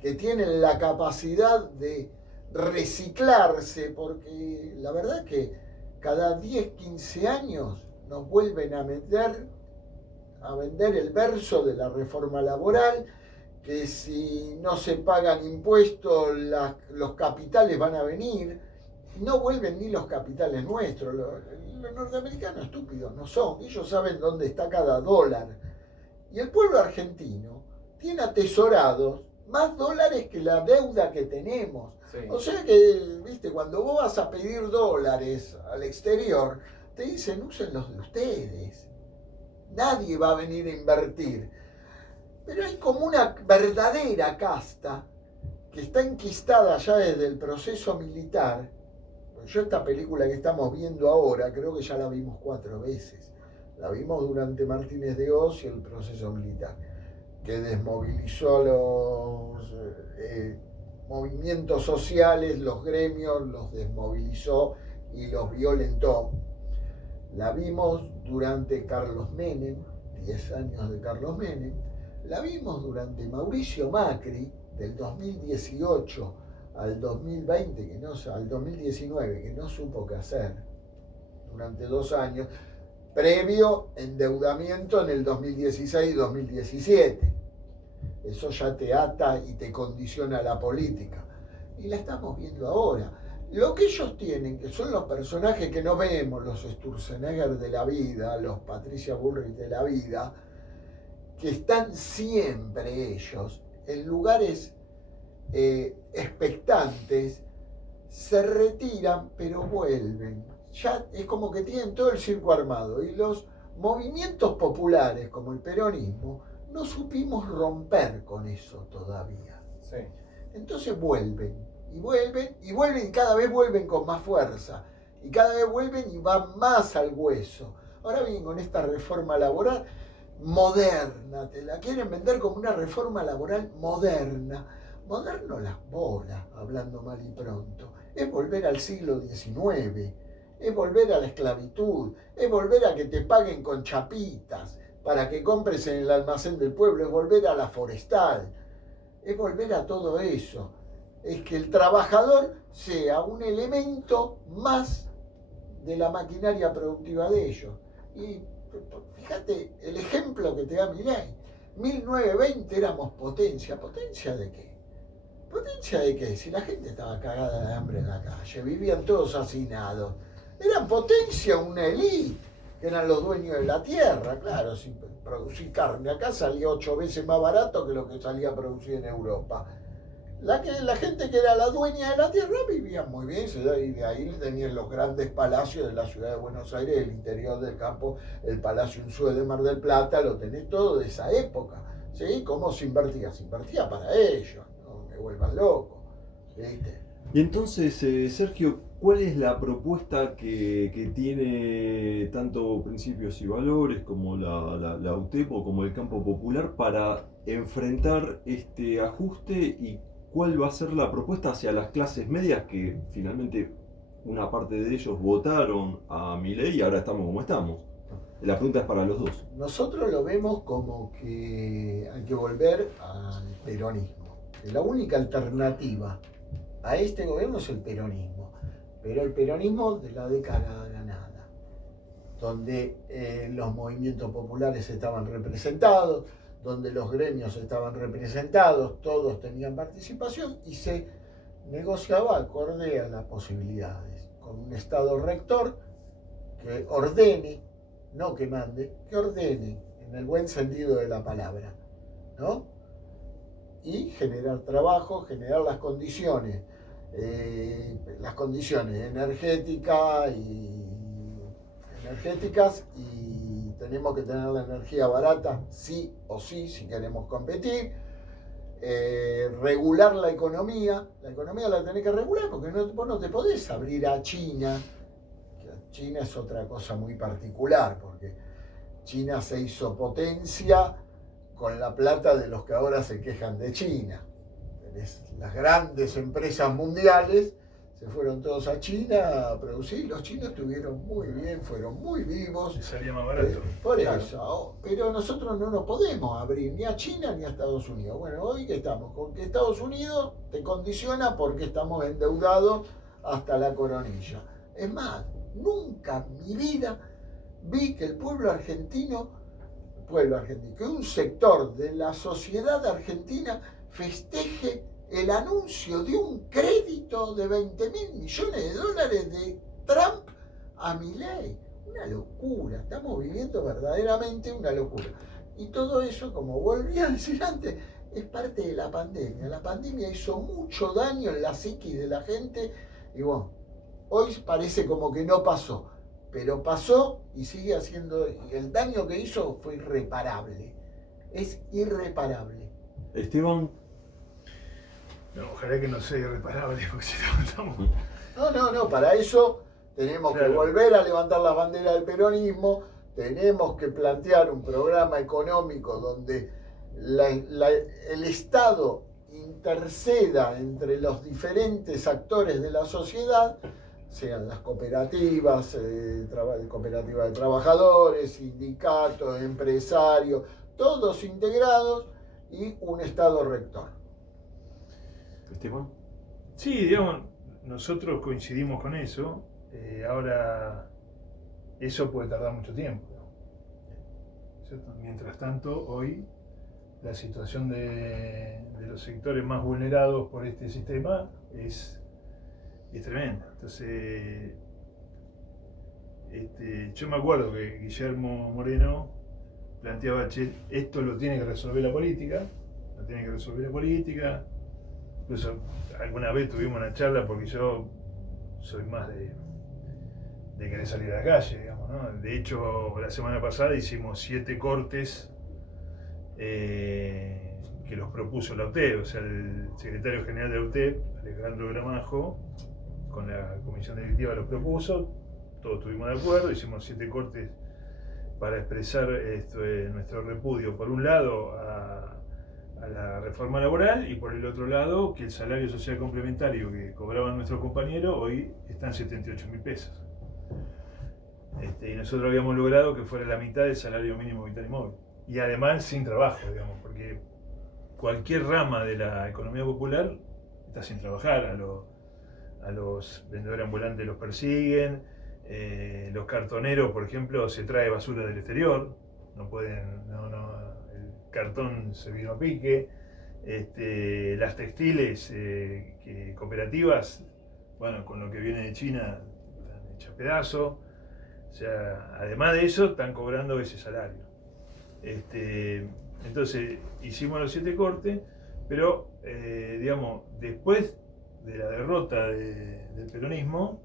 que tienen la capacidad de reciclarse, porque la verdad es que cada 10, 15 años nos vuelven a vender el verso de la reforma laboral, que si no se pagan impuestos los capitales van a venir. No vuelven ni los capitales nuestros. Los norteamericanos estúpidos no son, ellos saben dónde está cada dólar. Y el pueblo argentino tiene atesorados más dólares que la deuda que tenemos. Sí. O sea que, viste, cuando vos vas a pedir dólares al exterior, te dicen, usen los de ustedes. Nadie va a venir a invertir. Pero hay como una verdadera casta que está enquistada ya desde el proceso militar. Yo esta película que estamos viendo ahora, creo que ya la vimos 4 veces. La vimos durante Martínez de Oz y el proceso militar, que desmovilizó los movimientos sociales, los gremios, los desmovilizó y los violentó. La vimos durante Carlos Menem, 10 años de Carlos Menem. La vimos durante Mauricio Macri, del 2018 al 2020, al 2019, que no supo qué hacer durante 2 años, previo endeudamiento en el 2016 y 2017. Eso ya te ata y te condiciona la política. Y la estamos viendo ahora. Lo que ellos tienen, que son los personajes que no vemos, los Sturzenegger de la vida, los Patricia Bullrich de la vida, que están siempre ellos en lugares expectantes, se retiran pero vuelven. Ya es como que tienen todo el circo armado, y los movimientos populares como el peronismo no supimos romper con eso todavía. Sí. Entonces vuelven y vuelven y vuelven, y cada vez vuelven con más fuerza y cada vez vuelven y van más al hueso. Ahora vienen con esta reforma laboral moderna, te la quieren vender como una reforma laboral moderna. Moderno las bolas, hablando mal y pronto. Es volver al siglo XIX, es volver a la esclavitud, es volver a que te paguen con chapitas para que compres en el almacén del pueblo, es volver a la forestal, es volver a todo eso. Es que el trabajador sea un elemento más de la maquinaria productiva de ellos. Y fíjate el ejemplo que te da Milei. 1920 éramos potencia. ¿Potencia de qué? ¿Potencia de qué? Si la gente estaba cagada de hambre en la calle, vivían todos hacinados. Eran potencia una élite, que eran los dueños de la tierra. Claro, si producir carne acá salía 8 veces más barato que lo que salía a producir en Europa. La gente que era la dueña de la tierra vivía muy bien, y de ahí tenían los grandes palacios de la ciudad de Buenos Aires, el interior del campo, el Palacio Unzué de Mar del Plata, lo tenés todo de esa época. ¿Sí? ¿Cómo se invertía? Se invertía para ellos, no me vuelvan loco. ¿Viste? Y entonces, Sergio, ¿cuál es la propuesta que tiene tanto Principios y Valores como la UTEP como el Campo Popular para enfrentar este ajuste, y cuál va a ser la propuesta hacia las clases medias, que finalmente una parte de ellos votaron a Milei y ahora estamos como estamos? La pregunta es para los dos. Nosotros lo vemos como que hay que volver al peronismo. La única alternativa a este gobierno es el peronismo, pero el peronismo de la década ganada, donde los movimientos populares estaban representados, donde los gremios estaban representados, todos tenían participación y se negociaba acorde a las posibilidades, con un Estado rector que ordene, no que mande, que ordene, en el buen sentido de la palabra, ¿no? Y generar trabajo, generar las condiciones energéticas, y tenemos que tener la energía barata sí o sí si queremos competir. Regular la economía la tenés que regular, porque vos no te podés abrir a China. China es otra cosa muy particular, porque China se hizo potencia con la plata de los que ahora se quejan de China. Las grandes empresas mundiales se fueron todos a China a producir. Los chinos estuvieron muy bien, fueron muy vivos. Y salía más barato. Por Claro. eso, pero nosotros no nos podemos abrir ni a China ni a Estados Unidos. Bueno, hoy que estamos con que Estados Unidos te condiciona porque estamos endeudados hasta la coronilla. Es más, nunca en mi vida vi que el pueblo argentino, que un sector de la sociedad argentina festeje el anuncio de un crédito de 20.000 millones de dólares de Trump a Milei. Una locura, estamos viviendo verdaderamente una locura. Y todo eso, como volví a decir antes, es parte de la pandemia. La pandemia hizo mucho daño en la psiquis de la gente y bueno, hoy parece como que no pasó, pero pasó y sigue haciendo, y el daño que hizo fue irreparable. Es irreparable. Esteban. No, ojalá que no sea irreparable, porque si no estamos... No, para eso tenemos que volver a levantar la bandera del peronismo, tenemos que plantear un programa económico donde el Estado interceda entre los diferentes actores de la sociedad, sean las cooperativas, cooperativas de trabajadores, sindicatos, empresarios, todos integrados y un Estado rector. Esteban. Sí, digamos, nosotros coincidimos con eso. Ahora, eso puede tardar mucho tiempo, ¿cierto? Mientras tanto, hoy la situación de los sectores más vulnerados por este sistema es tremenda. Entonces, yo me acuerdo que Guillermo Moreno planteaba, che, esto lo tiene que resolver la política, Incluso alguna vez tuvimos una charla porque yo soy más de querer salir a la calle, digamos, ¿no? De hecho, la semana pasada hicimos 7 cortes que los propuso la UTEP, o sea, el secretario general de la UTEP, Alejandro Gramajo, con la comisión directiva los propuso, todos estuvimos de acuerdo, hicimos 7 cortes para expresar nuestro repudio, por un lado, a la reforma laboral y por el otro lado, que el salario social complementario que cobraban nuestros compañeros hoy está en 78.000 pesos. Y nosotros habíamos logrado que fuera la mitad del salario mínimo vital y móvil. Y además sin trabajo, digamos, porque cualquier rama de la economía popular está sin trabajar. A los vendedores ambulantes los persiguen, los cartoneros, por ejemplo, se trae basura del exterior, no pueden, el cartón se vino a pique, las textiles cooperativas, bueno, con lo que viene de China, están hechas pedazos. O sea, además de eso, están cobrando ese salario. Entonces, hicimos los 7 cortes, pero, digamos, después de la derrota del peronismo,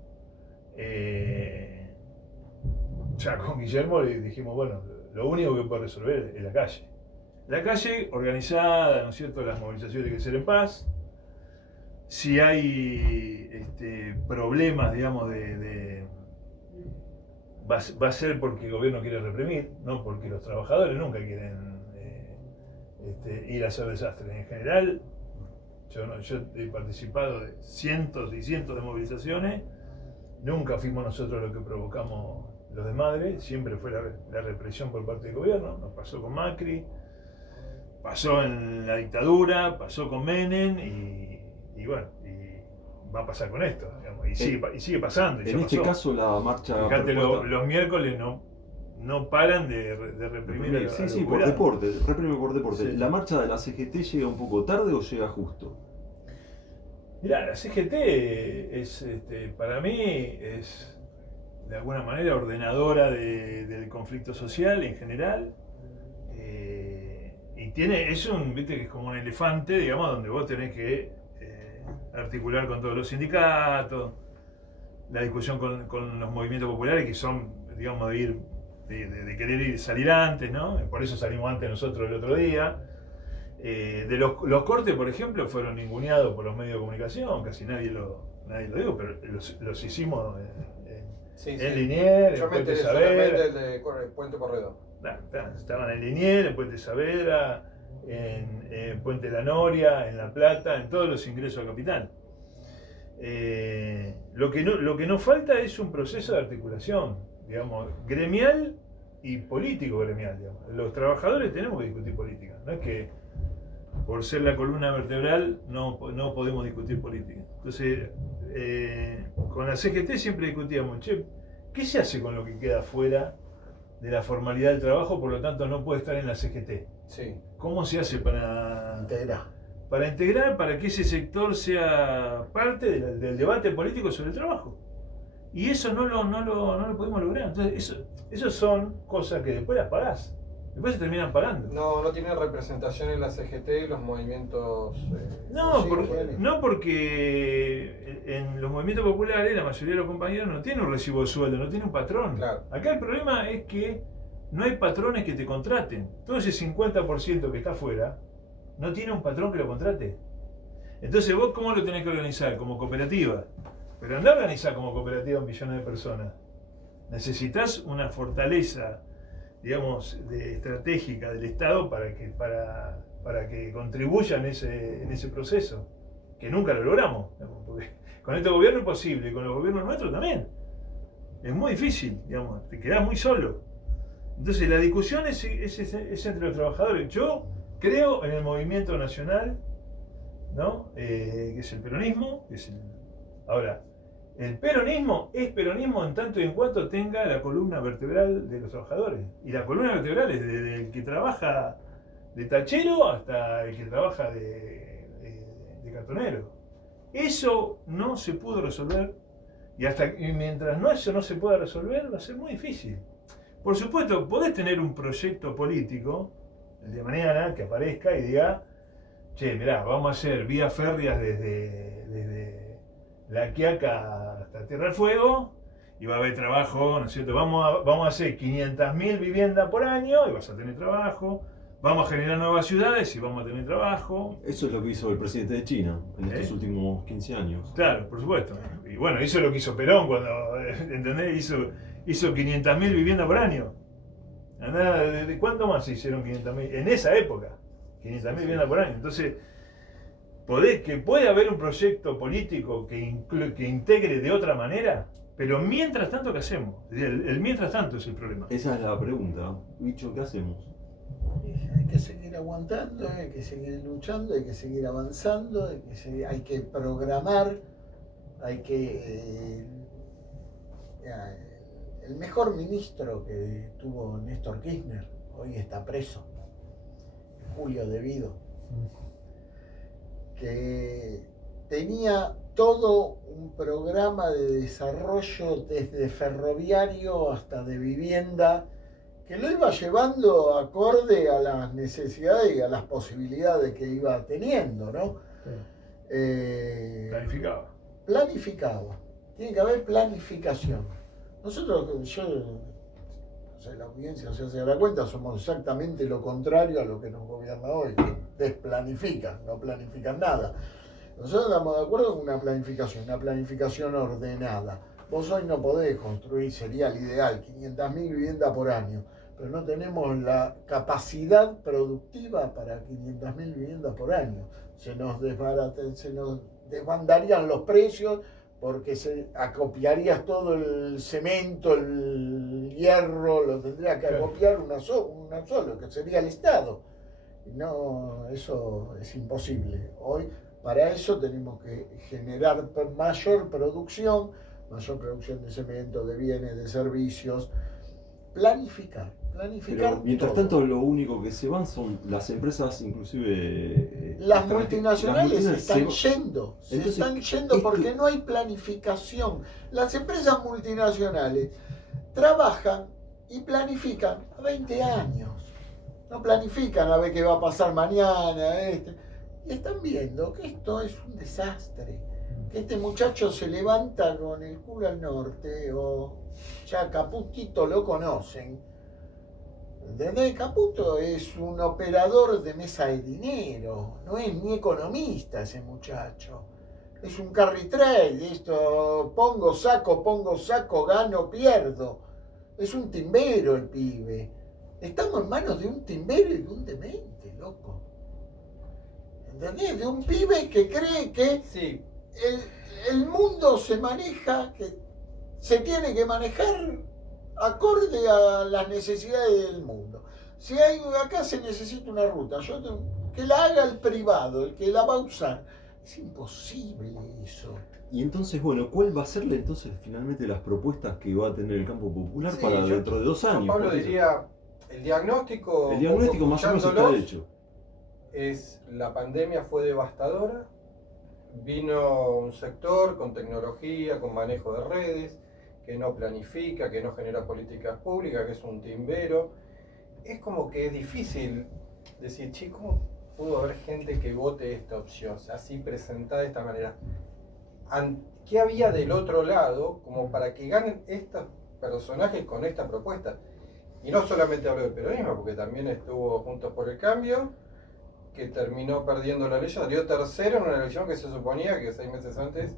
ya con Guillermo le dijimos, bueno, lo único que puede resolver es la calle. La calle organizada, ¿no es cierto?, las movilizaciones tienen que ser en paz. Si hay problemas, digamos, va a ser porque el gobierno quiere reprimir, no porque los trabajadores nunca quieren ir a hacer desastres. En general, yo he participado de cientos y cientos de movilizaciones, nunca fuimos nosotros los que provocamos los de Madre, siempre fue la represión por parte del gobierno. Nos pasó con Macri, pasó en la dictadura, pasó con Menem y bueno, y va a pasar con esto, digamos, y sigue pasando. En este caso la marcha... Fíjate, los miércoles no paran de reprimir a los Sí, por jubilados. deporte, reprime por deporte. Sí. ¿La marcha de la CGT llega un poco tarde o llega justo? Mirá, la CGT para mí es de alguna manera ordenadora del conflicto social en general, y viste que es como un elefante, digamos, donde vos tenés que articular con todos los sindicatos, la discusión con los movimientos populares que son, digamos, de querer salir antes, ¿no? Por eso salimos antes nosotros el otro día. Los cortes, por ejemplo, fueron ninguneados por los medios de comunicación, casi nadie lo dijo, pero los hicimos en Liniers, Yo en me Puente enteré solamente Saavedra. el de Puente Corredor. Estaban en Liniers, en Puente Saavedra, en Puente La Noria, en La Plata, en todos los ingresos a capital. Lo que nos falta es un proceso de articulación, digamos, gremial y político gremial, digamos. Los trabajadores tenemos que discutir política, no es que por ser la columna vertebral no podemos discutir política. Entonces, con la CGT siempre discutíamos, che, ¿qué se hace con lo que queda fuera de la formalidad del trabajo, por lo tanto no puede estar en la CGT? Sí. ¿Cómo se hace para Integrar. para que ese sector sea parte del debate político sobre el trabajo? Y eso no lo podemos lograr. Entonces, eso son cosas que después las pagás. Después se terminan pagando. No tiene representación en la CGT los movimientos. No, porque en los movimientos populares la mayoría de los compañeros no tienen un recibo de sueldo, no tienen un patrón. Claro. Acá el problema es que no hay patrones que te contraten. Todo ese 50% que está afuera no tiene un patrón que lo contrate. Entonces, ¿vos cómo lo tenés que organizar? Como cooperativa. Pero andá a organizar como cooperativa a millones de personas. Necesitas una fortaleza, digamos, estratégica del Estado para que contribuya en ese proceso, que nunca lo logramos, digamos, porque con este gobierno es posible, y con los gobiernos nuestros también. Es muy difícil, digamos, te quedás muy solo. Entonces la discusión es entre los trabajadores. Yo creo en el movimiento nacional, ¿no? Que es el peronismo, ahora, el peronismo es peronismo en tanto y en cuanto tenga la columna vertebral de los trabajadores. Y la columna vertebral es desde el que trabaja de tachero hasta el que trabaja de cartonero. Eso no se pudo resolver, y mientras eso no se pueda resolver va a ser muy difícil. Por supuesto, podés tener un proyecto político el día de mañana que aparezca y diga, che, mirá, vamos a hacer vías férreas desde La Quiaca hasta Tierra del Fuego, y va a haber trabajo, ¿no es cierto? Vamos a hacer 500.000 viviendas por año y vas a tener trabajo. Vamos a generar nuevas ciudades y vamos a tener trabajo. Eso es lo que hizo el presidente de China en estos últimos 15 años. Claro, por supuesto. Y bueno, eso es lo que hizo Perón cuando, ¿entendés? Hizo 500.000 viviendas por año. ¿De cuánto más se hicieron 500.000? En esa época, 500.000 viviendas por año. Entonces, puede haber un proyecto político que integre de otra manera, pero mientras tanto, ¿qué hacemos? El mientras tanto es el problema. Esa es la pregunta. Bicho, ¿qué hacemos? Hay que seguir aguantando, hay que seguir luchando, hay que seguir avanzando, hay que programar, hay que... el mejor ministro que tuvo Néstor Kirchner hoy está preso, Julio De Vido, que tenía todo un programa de desarrollo desde ferroviario hasta de vivienda, que lo iba llevando acorde a las necesidades y a las posibilidades que iba teniendo, ¿no? Sí. Planificaba. Tiene que haber planificación. Nosotros, no sé, la audiencia se dará cuenta, somos exactamente lo contrario a lo que nos gobierna hoy, que desplanifican, no planifican nada. Nosotros estamos de acuerdo con una planificación ordenada. Vos hoy no podés construir, sería el ideal, 500.000 viviendas por año, pero no tenemos la capacidad productiva para 500.000 viviendas por año. Se nos desbandarían los precios porque se acopiarías todo el cemento, el hierro, lo tendría que acopiar una solo, que sería el Estado. Y no, eso es imposible. Hoy, para eso tenemos que generar mayor producción de cemento, de bienes, de servicios, planificar Pero mientras todo. tanto, lo único que se van son las empresas, inclusive... Las multinacionales se están yendo porque no hay planificación. Las empresas multinacionales trabajan y planifican a 20 años. No planifican a ver qué va a pasar mañana. Y están viendo que esto es un desastre. Que este muchacho se levanta con el culo al norte, o ya Caputito lo conocen. ¿Entendés? Caputo es un operador de mesa de dinero, no es ni economista ese muchacho. Es un carry trade, esto pongo, saco, gano, pierdo. Es un timbero el pibe. Estamos en manos de un timbero y de un demente, loco. ¿Entendés? De un pibe que cree que sí. el mundo se maneja, se tiene que manejar acorde a las necesidades del mundo. Si hay, acá se necesita una ruta, que la haga el privado, el que la va a usar. Es imposible eso. Y entonces, bueno, ¿cuál va a ser entonces finalmente las propuestas que va a tener el campo popular para dentro de 2 años? Pablo diría, el diagnóstico más o menos está hecho. La pandemia fue devastadora, vino un sector con tecnología, con manejo de redes, que no planifica, que no genera políticas públicas, que es un timbero. Es como que es difícil decir, chico, ¿cómo pudo haber gente que vote esta opción, o sea, así presentada de esta manera? ¿Qué había del otro lado como para que ganen estos personajes con esta propuesta? Y no solamente hablo del peronismo, porque también estuvo Juntos por el Cambio, que terminó perdiendo la elección, dio tercero en una elección que se suponía que 6 meses antes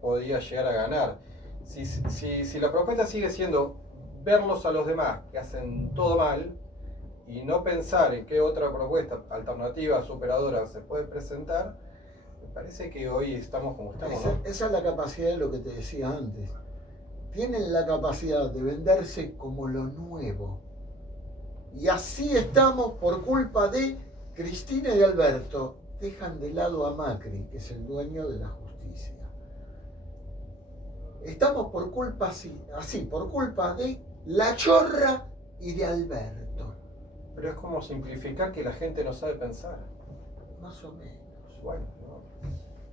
podía llegar a ganar. Si la propuesta sigue siendo verlos a los demás que hacen todo mal y no pensar en qué otra propuesta alternativa superadora se puede presentar, me parece que hoy estamos como estamos, ¿no? Esa es la capacidad de lo que te decía antes. Tienen la capacidad de venderse como lo nuevo. Y así estamos por culpa de Cristina y Alberto. Dejan de lado a Macri, que es el dueño de la justicia. Estamos por culpa, por culpa de La Chorra y de Alberto. Pero es como simplificar que la gente no sabe pensar. Más o menos. Bueno, no,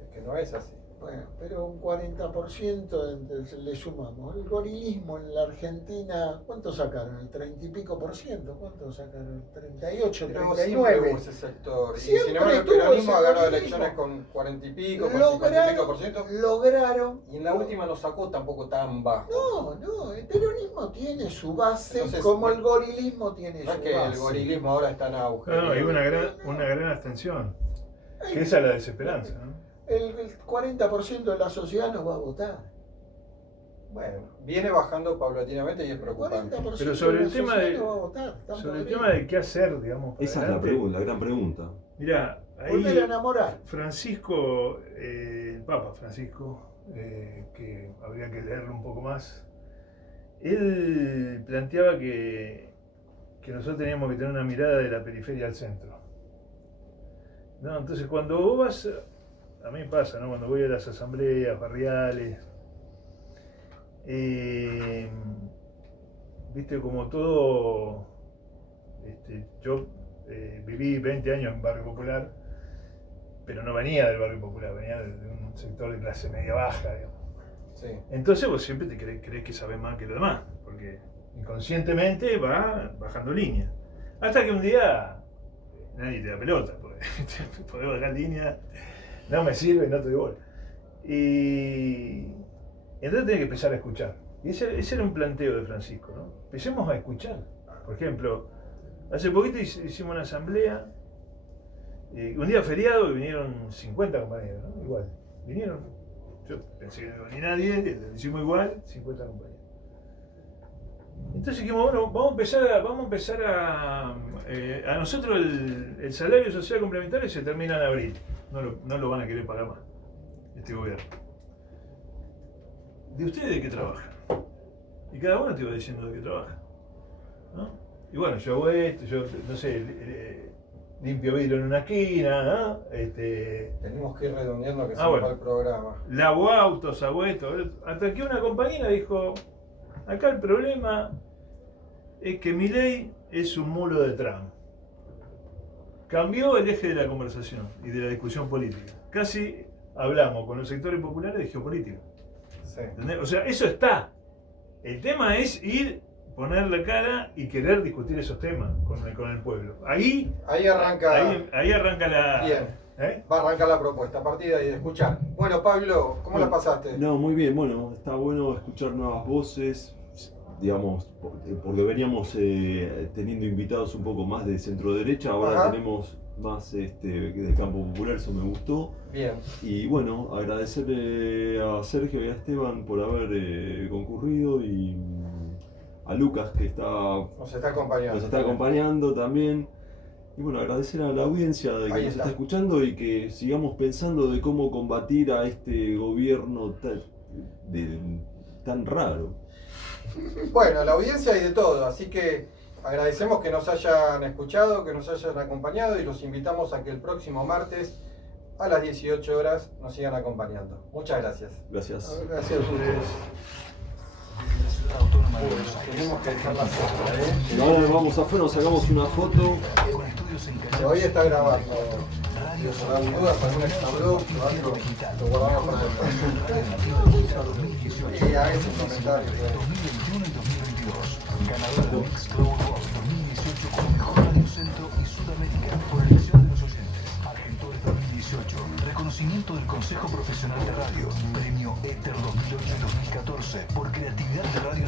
es que no es así. Bueno, pero un 40% le sumamos. El gorilismo en la Argentina, ¿cuánto sacaron? ¿El 30 y pico por ciento? ¿Cuánto sacaron? ¿El 38, pero 39? Siempre hubo ese sector. Siempre y sin embargo el peronismo ha ganado elecciones con 40 y pico, con 50 y pico por ciento. Lograron. Y en la última no sacó tampoco tan bajo. No, el peronismo tiene su base. Entonces, como el gorilismo tiene su base. No es que el gorilismo ahora está en auge. No, hay una gran abstención. Que esa es la desesperanza, ¿no? El 40% de la sociedad no va a votar. Bueno, viene bajando paulatinamente y es preocupante. Pero sobre el tema de, no va a votar, sobre el tema de qué hacer, digamos. Esa es la gran pregunta. Mirá, ahí volver a enamorar. Francisco, el Papa Francisco, que habría que leerlo un poco más, él planteaba que nosotros teníamos que tener una mirada de la periferia al centro. No, entonces cuando vos vas, a mí pasa, ¿no? Cuando voy a las asambleas barriales, viste como todo, yo viví 20 años en Barrio Popular, pero no venía del Barrio Popular, venía de un sector de clase media baja, digamos. Sí. Entonces vos siempre te crees que sabés más que los demás, porque inconscientemente va bajando línea. Hasta que un día nadie te da pelota, porque podés bajar línea, no me sirve, no te doy bola. Y entonces tenés que empezar a escuchar. Y ese era un planteo de Francisco, ¿no? Empecemos a escuchar. Por ejemplo, hace poquito hicimos una asamblea, un día feriado, y vinieron 50 compañeros, ¿no? Igual, vinieron. Yo pensé que no iba ni nadie, lo hicimos igual, 50 compañeros. Entonces dijimos, bueno, vamos a empezar a nosotros el salario social complementario se termina en abril. No lo van a querer pagar más, este gobierno. ¿De ustedes de qué trabajan? Y cada uno te va diciendo de qué trabaja, ¿no? Y bueno, yo hago esto, yo, no sé, limpio vidrio en una esquina, ¿no? Tenemos que ir redondeando que se bueno. va el programa. Lavo autos, hago esto. Hasta que una compañera dijo, acá el problema es que Milei es un mulo de Trump. Cambió el eje de la conversación y de la discusión política. Casi hablamos con los sectores populares de geopolítica. Sí. ¿Entendés? O sea, eso está. El tema es poner la cara y querer discutir esos temas con el pueblo. Ahí arranca la... Bien. Va a arrancar la propuesta, a partir de ahí, de escuchar. Bueno, Pablo, ¿cómo la pasaste? No, muy bien. Bueno, está bueno escuchar nuevas voces, digamos, porque veníamos teniendo invitados un poco más de centro derecha, ahora tenemos más del campo popular, eso me gustó. Bien. Y bueno, agradecerle a Sergio y a Esteban por haber concurrido y a Lucas que nos está acompañando también. Y bueno, agradecer a la audiencia de que Ahí nos está. está escuchando y que sigamos pensando de cómo combatir a este gobierno tan raro. Bueno, la audiencia hay de todo, así que agradecemos que nos hayan escuchado, que nos hayan acompañado y los invitamos a que el próximo martes a las 18 horas nos sigan acompañando. Muchas gracias. Gracias. Gracias a ustedes. Autónoma de Buenos Aires. Tenemos que dejar la foto, Ahora vamos afuera, nos sacamos una foto. Con estudios en Hoy está grabando. Radio Si os da dudas para un extrablog, lo guardamos para después. Y hagan sus comentarios. 2021 y 2022. Ganadora del Mix Global Rock 2018 como mejor radio centro y Sudamérica por elección de los oyentes. Argentores 2018. Reconocimiento del Consejo Profesional de Radio. Premio Éter 2008 y 2014 por creatividad de radio.